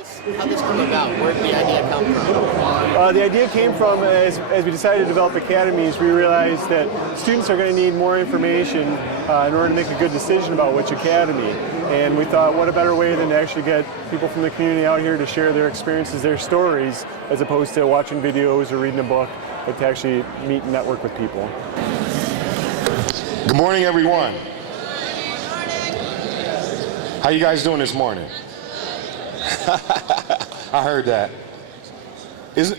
How'd this come about? Where did the idea come from? The idea came from, as we decided to develop academies, we realized that students are going to need more information in order to make a good decision about which academy. And we thought, what a better way than to actually get people from the community out here to share their experiences, their stories, as opposed to watching videos or reading a book, but to actually meet and network with people. Good morning, everyone. How you guys doing this morning? I heard that.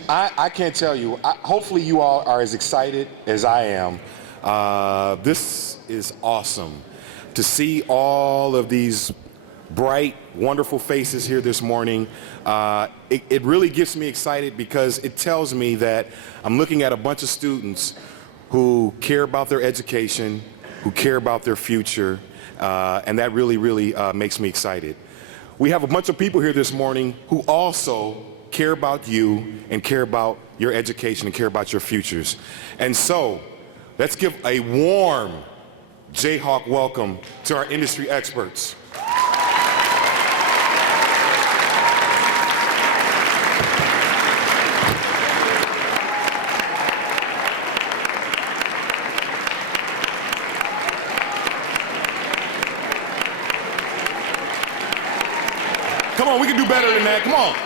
I can't tell you. Hopefully you all are as excited as I am. This is awesome to see all of these bright, wonderful faces here this morning. It really gets me excited because it tells me that I'm looking at a bunch of students who care about their education, who care about their future, and that really, really makes me excited. We have a bunch of people here this morning who also care about you and care about your education and care about your futures. And so, let's give a warm Jayhawk welcome to our industry experts. Come on, we can do better than that. Come on.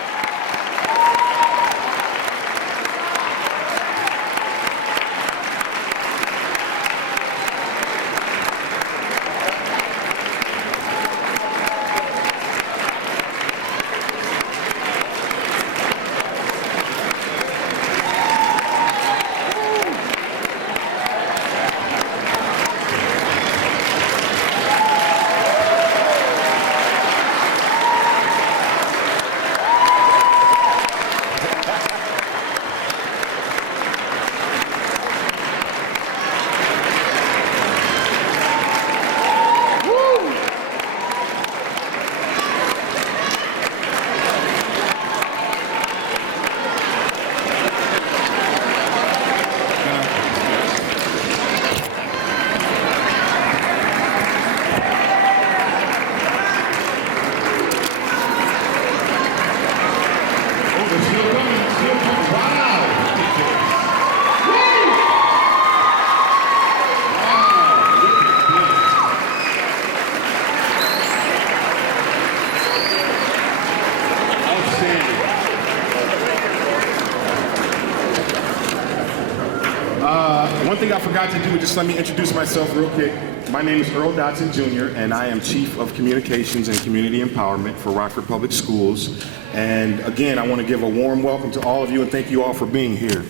One thing I forgot to do, just let me introduce myself real quick. My name is Earl Dotson Jr., and I am Chief of Communications and Community Empowerment for Rockford Public Schools. And again, I want to give a warm welcome to all of you and thank you all for being here.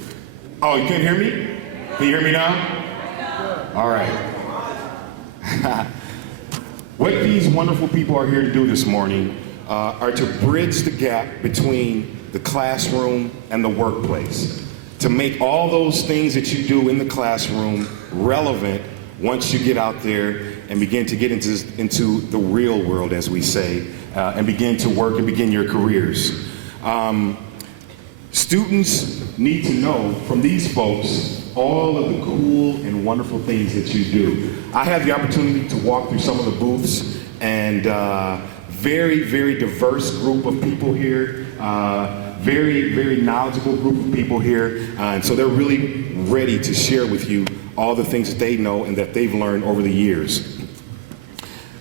Oh, you can't hear me? Can you hear me now? All right. What these wonderful people are here to do this morning are to bridge the gap between the classroom and the workplace, to make all those things that you do in the classroom relevant once you get out there and begin to get into the real world, as we say, and begin to work and begin your careers. Students need to know from these folks all of the cool and wonderful things that you do. I had the opportunity to walk through some of the booths, and very, very diverse group of people here. Very, very knowledgeable group of people here, and so they're really ready to share with you all the things that they know and that they've learned over the years.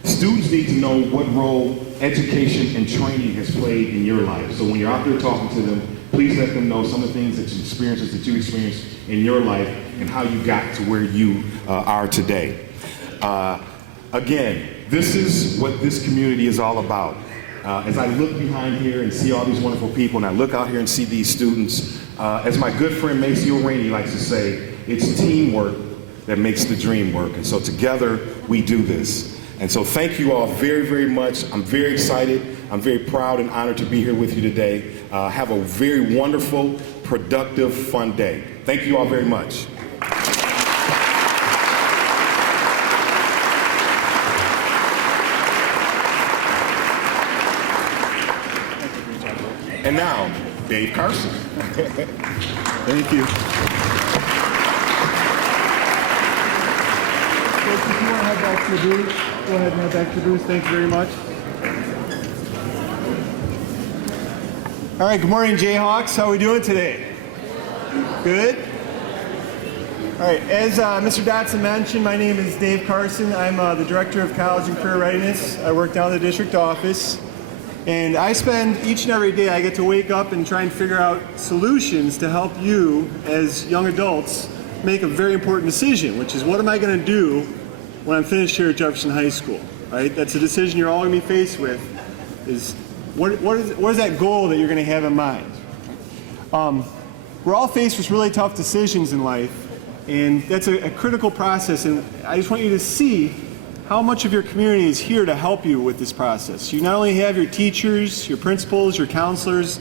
Students need to know what role education and training has played in your life. So when you're out there talking to them, please let them know some of the things that you experienced in your life and how you got to where you are today. Again, this is what this community is all about. As I look behind here and see all these wonderful people, and I look out here and see these students, as my good friend Maceo Rainey likes to say, it's teamwork that makes the dream work. And so together, we do this. And so thank you all very, very much. I'm very excited. I'm very proud and honored to be here with you today. Have a very wonderful, productive, fun day. Thank you all very much. And now, Dave Carson. Thank you. Folks, if you want to head back to the booth, go ahead and head back to the booth. Thank you very much. All right, good morning, Jayhawks. How are we doing today? Good? All right, as Mr. Dotson mentioned, my name is Dave Carson. I'm the Director of College and Career Readiness. I work down in the district office. And I spend each and every day, I get to wake up and try and figure out solutions to help you as young adults make a very important decision, which is what am I going to do when I'm finished here at Jefferson High School, right? That's a decision you're all going to be faced with, is what is that goal that you're going to have in mind? We're all faced with really tough decisions in life, and that's a critical process, and I just want you to see how much of your community is here to help you with this process. You not only have your teachers, your principals, your counselors,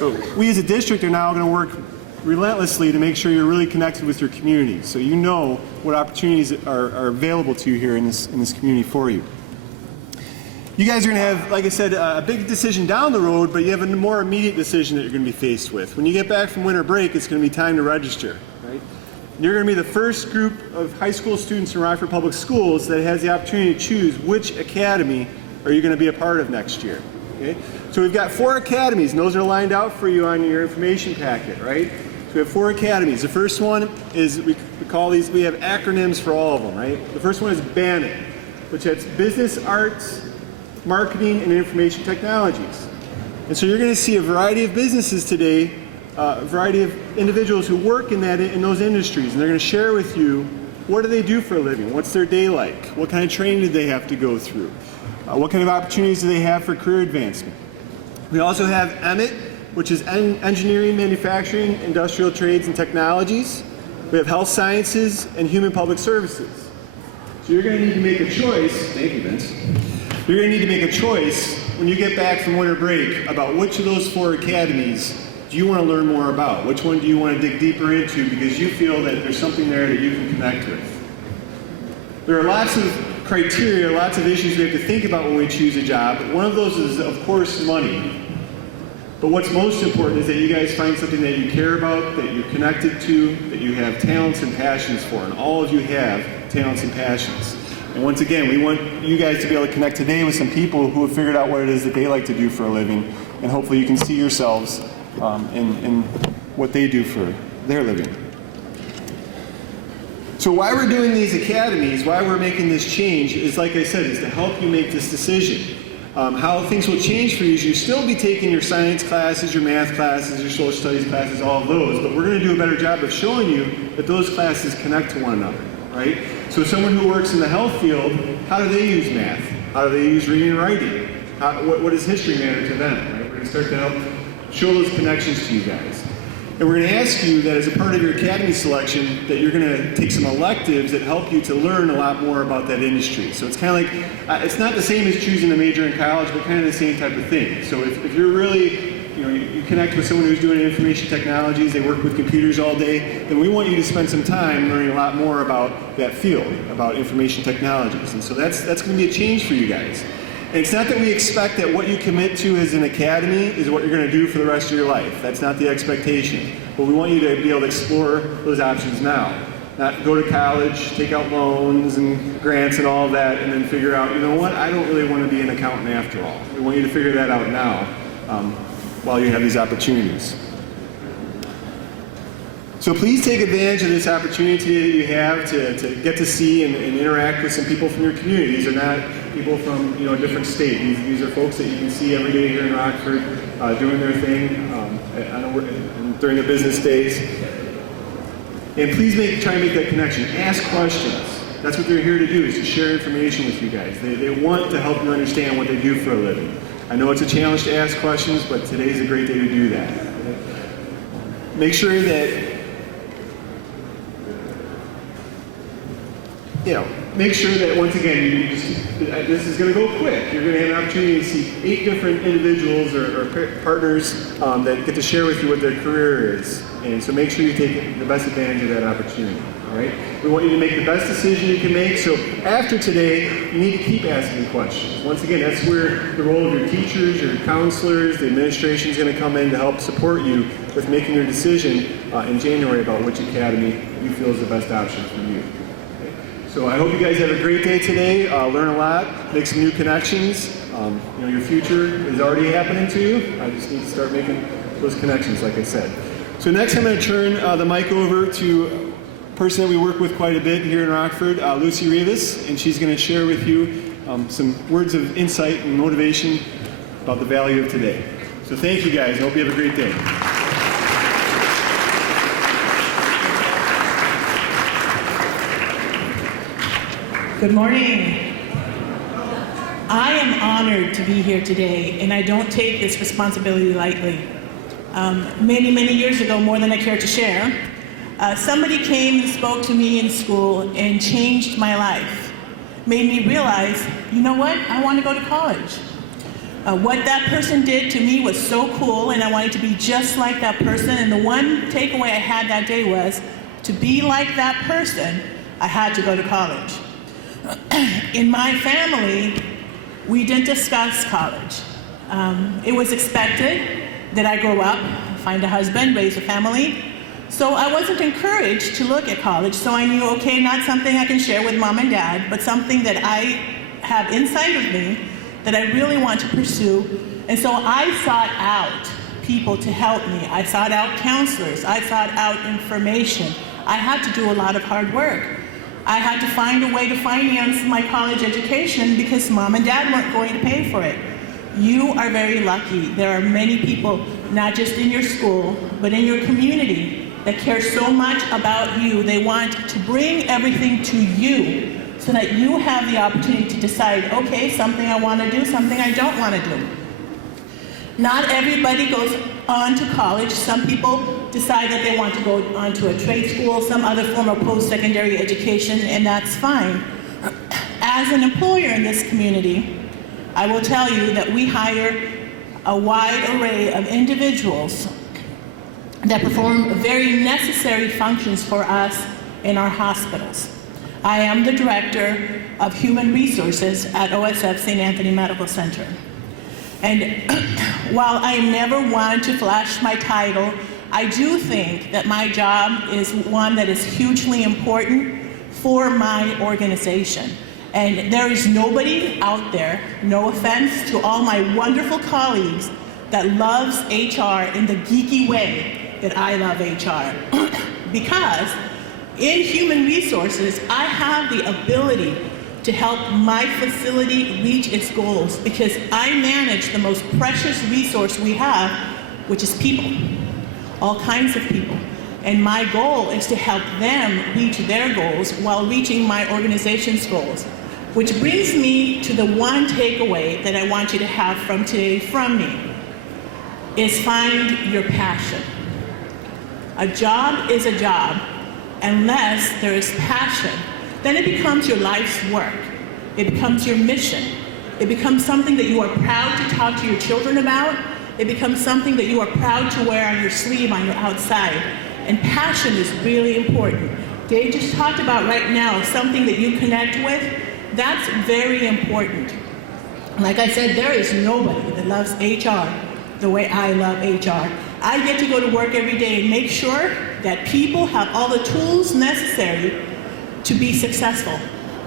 but we as a district are now going to work relentlessly to make sure you're really connected with your community, so you know what opportunities are available to you here in this community for you. You guys are going to have, like I said, a big decision down the road, but you have a more immediate decision that you're going to be faced with. When you get back from winter break, it's going to be time to register, right? You're going to be the first group of high school students in Rockford Public Schools that has the opportunity to choose which academy are you going to be a part of next year, okay? So we've got 4 academies, and those are lined out for you on your information packet, right? So we have 4 academies. The first one is, we call these, we have acronyms for all of them, right? The first one is BANIT, which is Business Arts, Marketing, and Information Technologies. And so you're going to see a variety of businesses today, a variety of individuals who work in those industries, and they're going to share with you what do they do for a living, what's their day like, what kind of training do they have to go through, what kind of opportunities do they have for career advancement. We also have EMIT, which is Engineering, Manufacturing, Industrial Trades, and Technologies. We have Health Sciences and Human Public Services. So you're going to need to make a choice. Thank you, Vince. You're going to need to make a choice when you get back from winter break about which of those 4 academies do you want to learn more about? Which one do you want to dig deeper into because you feel that there's something there that you can connect with? There are lots of criteria, lots of issues we have to think about when we choose a job. One of those is, of course, money. But what's most important is that you guys find something that you care about, that you're connected to, that you have talents and passions for. And all of you have talents and passions. And once again, we want you guys to be able to connect today with some people who have figured out what it is that they like to do for a living. And hopefully you can see yourselves in what they do for their living. So why we're doing these academies, why we're making this change is, like I said, is to help you make this decision. How things will change for you is you'll still be taking your science classes, your math classes, your social studies classes, all of those, but we're going to do a better job of showing you that those classes connect to one another, right? So someone who works in the health field, how do they use math? How do they use reading and writing? What does history matter to them, right? We're going to start to help show those connections to you guys. And we're going to ask you that as a part of your academy selection that you're going to take some electives that help you to learn a lot more about that industry. So it's kind of like, it's not the same as choosing a major in college, but kind of the same type of thing. So if you're really, you connect with someone who's doing information technologies, they work with computers all day, then we want you to spend some time learning a lot more about that field, about information technologies. And so that's going to be a change for you guys. And it's not that we expect that what you commit to as an academy is what you're going to do for the rest of your life. That's not the expectation. But we want you to be able to explore those options now. Not go to college, take out loans and grants and all of that, and then figure out, you know what, I don't really want to be an accountant after all. We want you to figure that out now while you have these opportunities. So please take advantage of this opportunity that you have to get to see and interact with some people from your community. These are not people from a different state. These are folks that you can see every day here in Rockford doing their thing during the business days. And please try and make that connection. Ask questions. That's what they're here to do, is to share information with you guys. They want to help you understand what they do for a living. I know it's a challenge to ask questions, but today's a great day to do that. Make sure that make sure that, once again, this is going to go quick. You're going to have an opportunity to see 8 different individuals or partners that get to share with you what their career is. And so make sure you take the best advantage of that opportunity. All right? We want you to make the best decision you can make. So after today, you need to keep asking questions. Once again, that's where the role of your teachers, your counselors, the administration is going to come in to help support you with making your decision in January about which academy you feel is the best option for you. So I hope you guys have a great day today, learn a lot, make some new connections, Your future is already happening to you. I just need to start making those connections, like I said. So next I'm going to turn the mic over to a person that we work with quite a bit here in Rockford, Lucy Rivas, and she's going to share with you some words of insight and motivation about the value of today. So thank you guys. I hope you have a great day. Good morning. I am honored to be here today, and I don't take this responsibility lightly. Many, many years ago, more than I care to share, somebody came and spoke to me in school and changed my life. Made me realize, you know what? I want to go to college. What that person did to me was so cool, and I wanted to be just like that person. And the one takeaway I had that day was, to be like that person, I had to go to college. In my family, we didn't discuss college. It was expected that I grow up, find a husband, raise a family. So I wasn't encouraged to look at college. So I knew, okay, not something I can share with mom and dad, but something that I have inside of me that I really want to pursue. And so I sought out people to help me. I sought out counselors. I sought out information. I had to do a lot of hard work. I had to find a way to finance my college education because mom and dad weren't going to pay for it. You are very lucky. There are many people, not just in your school, but in your community, that care so much about you. They want to bring everything to you so that you have the opportunity to decide, okay, something I want to do, something I don't want to do. Not everybody goes on to college. Some people decide that they want to go on to a trade school, some other form of post-secondary education, and that's fine. As an employer in this community, I will tell you that we hire a wide array of individuals that perform very necessary functions for us in our hospitals. I am the Director of Human Resources at OSF St. Anthony Medical Center. And while I never want to flash my title, I do think that my job is one that is hugely important for my organization. And there is nobody out there, no offense to all my wonderful colleagues, that loves HR in the geeky way that I love HR. Because in human resources, I have the ability to help my facility reach its goals because I manage the most precious resource we have, which is people, all kinds of people. And my goal is to help them reach their goals while reaching my organization's goals. Which brings me to the one takeaway that I want you to have from today from me, is find your passion. A job is a job unless there is passion. Then it becomes your life's work. It becomes your mission. It becomes something that you are proud to talk to your children about. It becomes something that you are proud to wear on your sleeve on your outside. And passion is really important. Dave just talked about right now something that you connect with. That's very important. Like I said, there is nobody that loves HR the way I love HR. I get to go to work every day and make sure that people have all the tools necessary to be successful.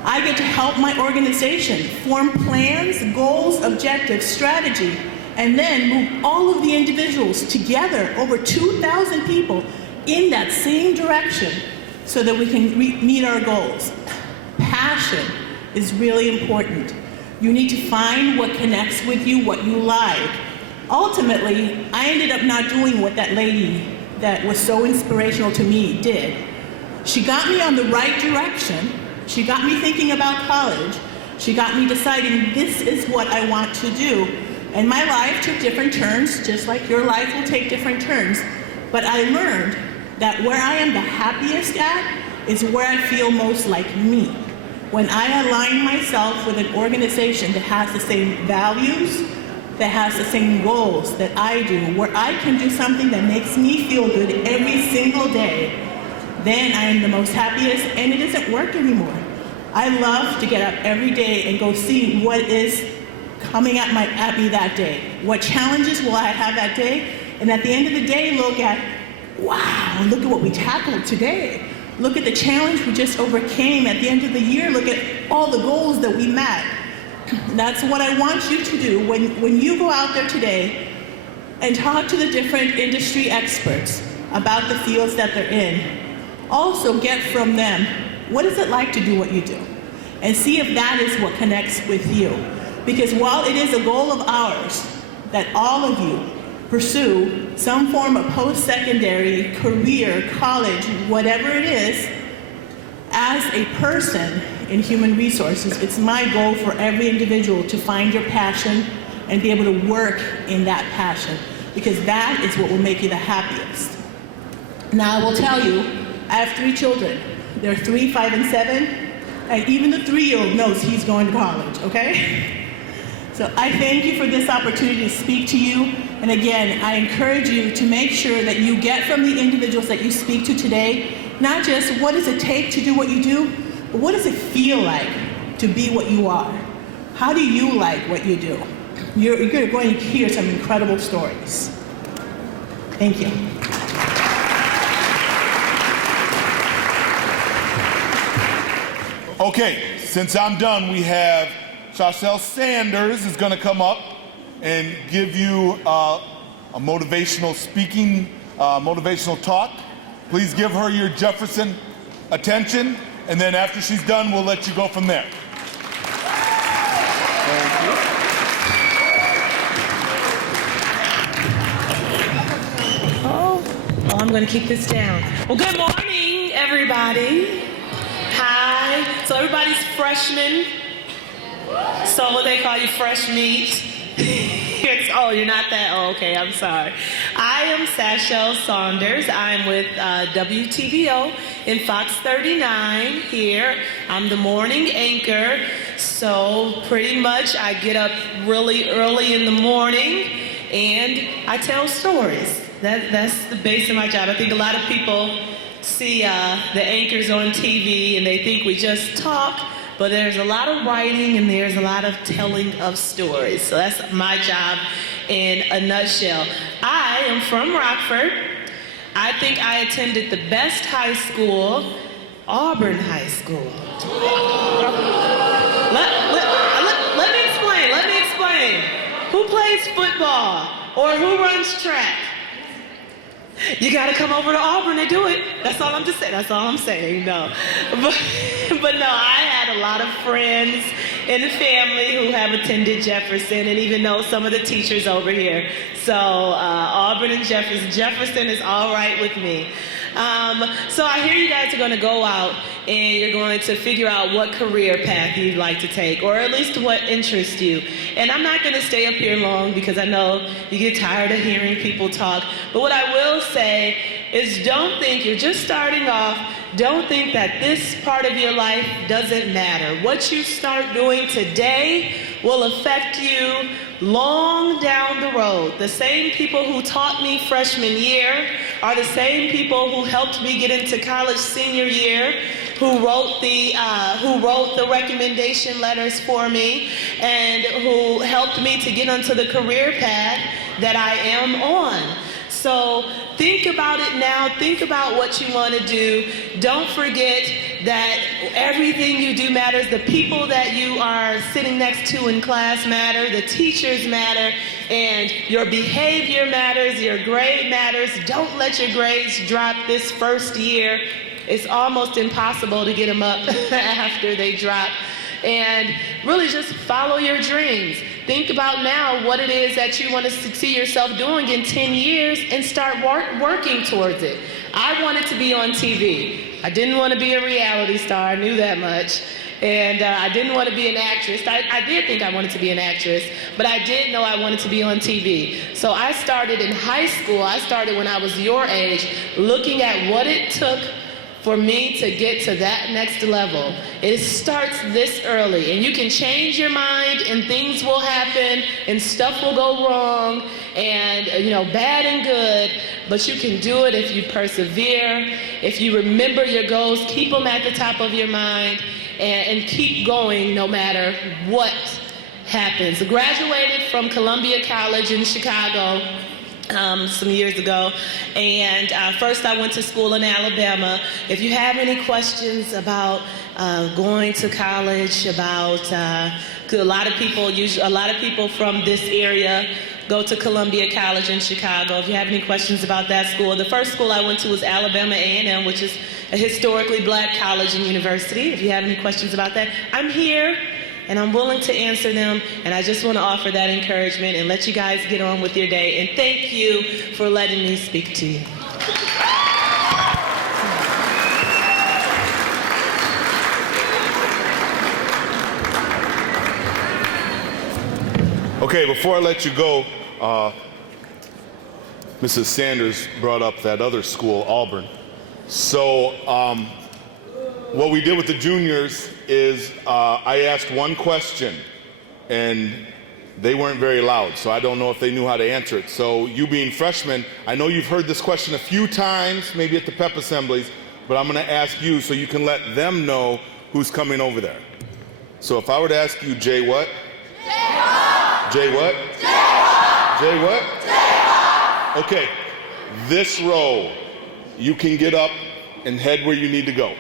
I get to help my organization form plans, goals, objectives, strategy, and then move all of the individuals together, over 2,000 people, in that same direction so that we can meet our goals. Passion is really important. You need to find what connects with you, what you like. Ultimately, I ended up not doing what that lady that was so inspirational to me did. She got me on the right direction. She got me thinking about college. She got me deciding this is what I want to do. And my life took different turns, just like your life will take different turns. But I learned that where I am the happiest at is where I feel most like me. When I align myself with an organization that has the same values, that has the same goals that I do, where I can do something that makes me feel good every single day, then I am the most happiest, and it isn't work anymore. I love to get up every day and go see what is coming at me that day. What challenges will I have that day? And at the end of the day, look at, wow, look at what we tackled today. Look at the challenge we just overcame. At the end of the year, look at all the goals that we met. That's what I want you to do when you go out there today and talk to the different industry experts about the fields that they're in. Also get from them, what is it like to do what you do? And see if that is what connects with you. Because while it is a goal of ours that all of you pursue some form of post-secondary, career, college, whatever it is, as a person in human resources, it's my goal for every individual to find your passion and be able to work in that passion, because that is what will make you the happiest. Now, I will tell you, I have 3 children. They're 3, 5, and 7, and even the 3-year-old knows he's going to college, okay? So I thank you for this opportunity to speak to you. And again, I encourage you to make sure that you get from the individuals that you speak to today, not just what does it take to do what you do, but what does it feel like to be what you are? How do you like what you do? You're going to hear some incredible stories. Thank you. Okay, since I'm done, we have Charcelle Sanders is going to come up and give you a motivational speaking, motivational talk. Please give her your Jefferson attention, and then after she's done, we'll let you go from there. Thank you. Oh, I'm going to keep this down. Well, good morning, everybody. Hi. So everybody's freshmen. So what they call you, fresh meat. Oh, you're not that? Oh, okay, I'm sorry. I am Sachelle Saunders. I'm with WTVO in Fox 39 here. I'm the morning anchor. So pretty much I get up really early in the morning and I tell stories. That's the base of my job. I think a lot of people see the anchors on TV and they think we just talk. But there's a lot of writing and there's a lot of telling of stories. So that's my job in a nutshell. I am from Rockford. I think I attended the best high school, Auburn High School. Let me explain. Who plays football or who runs track? You gotta come over to Auburn to do it. That's all I'm just saying. That's all I'm saying. No, but no, I had a lot of friends in the family who have attended Jefferson, and even know some of the teachers over here. So Auburn and Jefferson is all right with me. So I hear you guys are going to go out and you're going to figure out what career path you'd like to take, or at least what interests you. And I'm not going to stay up here long because I know you get tired of hearing people talk. But what I will say is don't think you're just starting off. Don't think that this part of your life doesn't matter. What you start doing today will affect you long down the road. The same people who taught me freshman year are the same people who helped me get into college senior year, who wrote the recommendation letters for me, and who helped me to get onto the career path that I am on. So think about it now. Think about what you want to do. Don't forget that everything you do matters. The people that you are sitting next to in class matter. The teachers matter. And your behavior matters. Your grade matters. Don't let your grades drop this first year. It's almost impossible to get them up after they drop. And really just follow your dreams. Think about now what it is that you want to see yourself doing in 10 years and start working towards it. I wanted to be on TV. I didn't want to be a reality star. I knew that much. And I didn't want to be an actress. I did think I wanted to be an actress, but I did know I wanted to be on TV. So I started in high school. I started when I was your age, looking at what it took for me to get to that next level. It starts this early, and you can change your mind and things will happen and stuff will go wrong and bad and good, but you can do it if you persevere, if you remember your goals, keep them at the top of your mind, and keep going no matter what happens. I graduated from Columbia College in Chicago some years ago. And first I went to school in Alabama. If you have any questions about going to college, about a lot of people from this area go to Columbia College in Chicago. If you have any questions about that school, the first school I went to was Alabama A&M, which is a historically black college and university. If you have any questions about that, I'm here and I'm willing to answer them, and I just want to offer that encouragement and let you guys get on with your day. And thank you for letting me speak to you. Okay, before I let you go, Mrs. Sanders brought up that other school, Auburn. So what we did with the juniors is I asked one question, and they weren't very loud, so I don't know if they knew how to answer it. So you being freshmen, I know you've heard this question a few times, maybe at the pep assemblies, but I'm going to ask you so you can let them know who's coming over there. So if I were to ask you, Jay what? Jay what? Jay what? Okay, this row, you can get up and head where you need to go.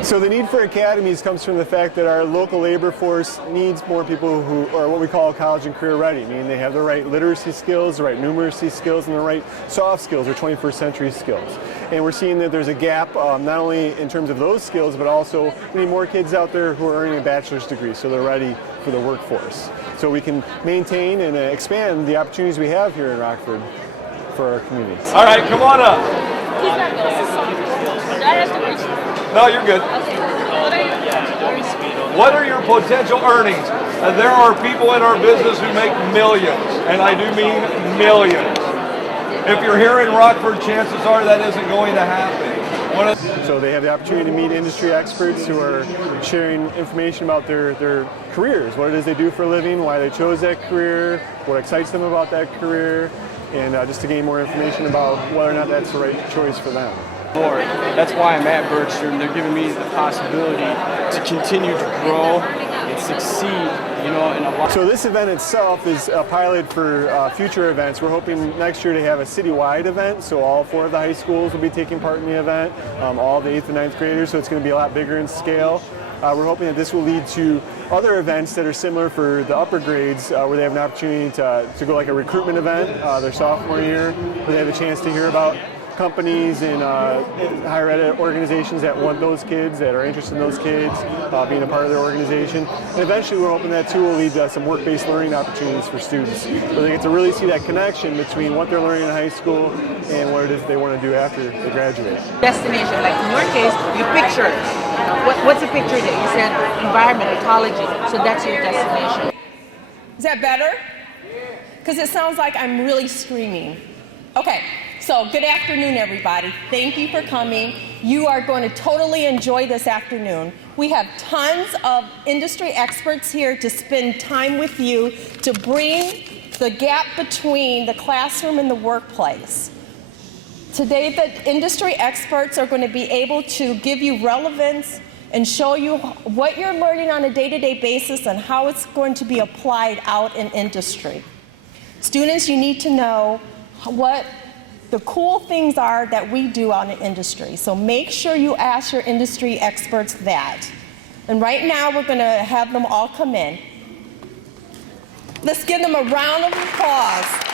So the need for academies comes from the fact that our local labor force needs more people who are what we call college and career ready, meaning they have the right literacy skills, the right numeracy skills, and the right soft skills or 21st century skills. And we're seeing that there's a gap not only in terms of those skills, but also we need more kids out there who are earning a bachelor's degree so they're ready for the workforce. So we can maintain and expand the opportunities we have here in Rockford for our community. All right, come on up. He's not going. Do I have to reach? No, you're good. Okay. What are your potential earnings? There are people in our business who make millions, and I do mean millions. If you're here in Rockford, chances are that isn't going to happen. So they have the opportunity to meet industry experts who are sharing information about their careers, what it is they do for a living, why they chose that career, what excites them about that career, and just to gain more information about whether or not that's the right choice for them. Lord, that's why I'm at Bergstrom. They're giving me the possibility to continue to grow and succeed, in a lot. So this event itself is a pilot for future events. We're hoping next year to have a citywide event, so all 4 of the high schools will be taking part in the event, all the 8th and 9th graders, so it's going to be a lot bigger in scale. We're hoping that this will lead to other events that are similar for the upper grades, where they have an opportunity to go like a recruitment event their sophomore year, where they have a chance to hear about companies and higher ed organizations that want those kids, that are interested in those kids, being a part of their organization. And eventually we're hoping that too will lead to some work-based learning opportunities for students, where they get to really see that connection between what they're learning in high school and what it is they want to do after they graduate. Destination, like in your case, you picture, what's the picture there? You said environment, ecology, so that's your destination. Is that better? Because it sounds like I'm really screaming. Okay. So, good afternoon, everybody. Thank you for coming. You are going to totally enjoy this afternoon. We have tons of industry experts here to spend time with you to bring the gap between the classroom and the workplace. Today, the industry experts are going to be able to give you relevance and show you what you're learning on a day-to-day basis and how it's going to be applied out in industry. Students, you need to know what the cool things are that we do out in industry. So make sure you ask your industry experts that. And right now we're going to have them all come in. Let's give them a round of applause.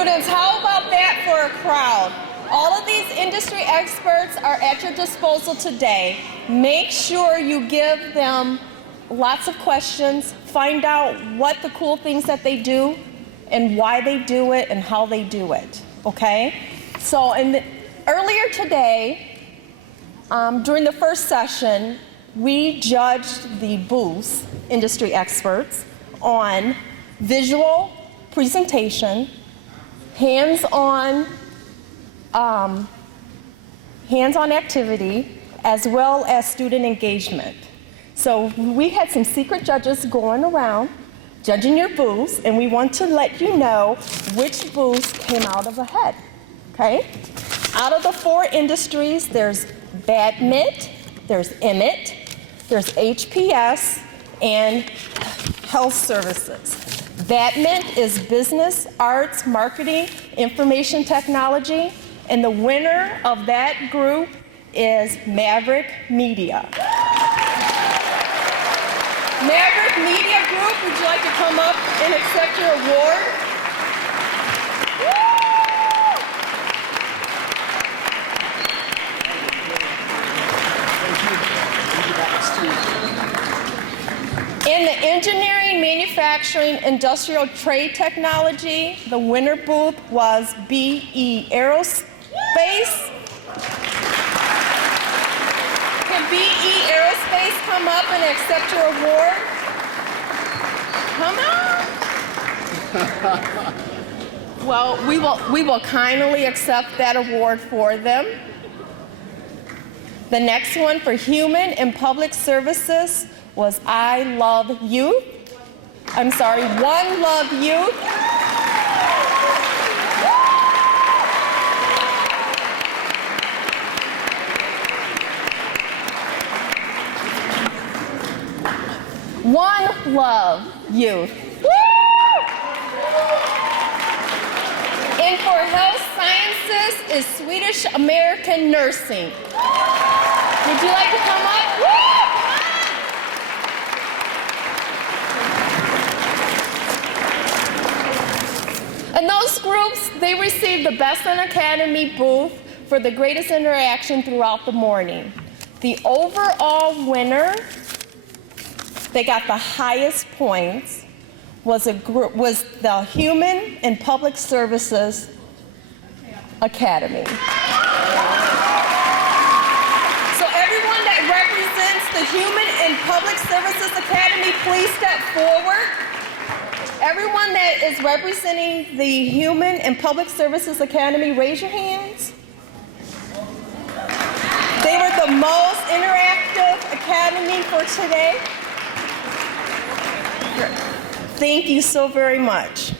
students, how about that for a crowd? All of these industry experts are at your disposal today. Make sure you give them lots of questions, find out what the cool things that they do and why they do it and how they do it, okay? So earlier today, during the first session, we judged the booths, industry experts, on visual presentation, hands-on activity, as well as student engagement. So we had some secret judges going around judging your booths, and we want to let you know which booths came out of ahead, okay? Out of the 4 industries, there's badminton, there's EMIT, there's HPS, and health services. Badminton is business, arts, marketing, information technology, and the winner of that group is Maverick Media. Maverick Media Group, would you like to come up and accept your award? In the engineering, manufacturing, industrial trade technology, the winner booth was BE Aerospace. Can BE Aerospace come up and accept your award? Come on. Well, we will kindly accept that award for them. The next one for Human and Public Services was One Love Youth. One Love Youth. And for health sciences is Swedish American Nursing. Would you like to come up? And those groups, they received the Best in Academy booth for the greatest interaction throughout the morning. The overall winner, they got the highest points, was the Human and Public Services Academy. So everyone that represents the Human and Public Services Academy, please step forward. Everyone that is representing the Human and Public Services Academy, raise your hands. They were the most interactive academy for today. Thank you so very much.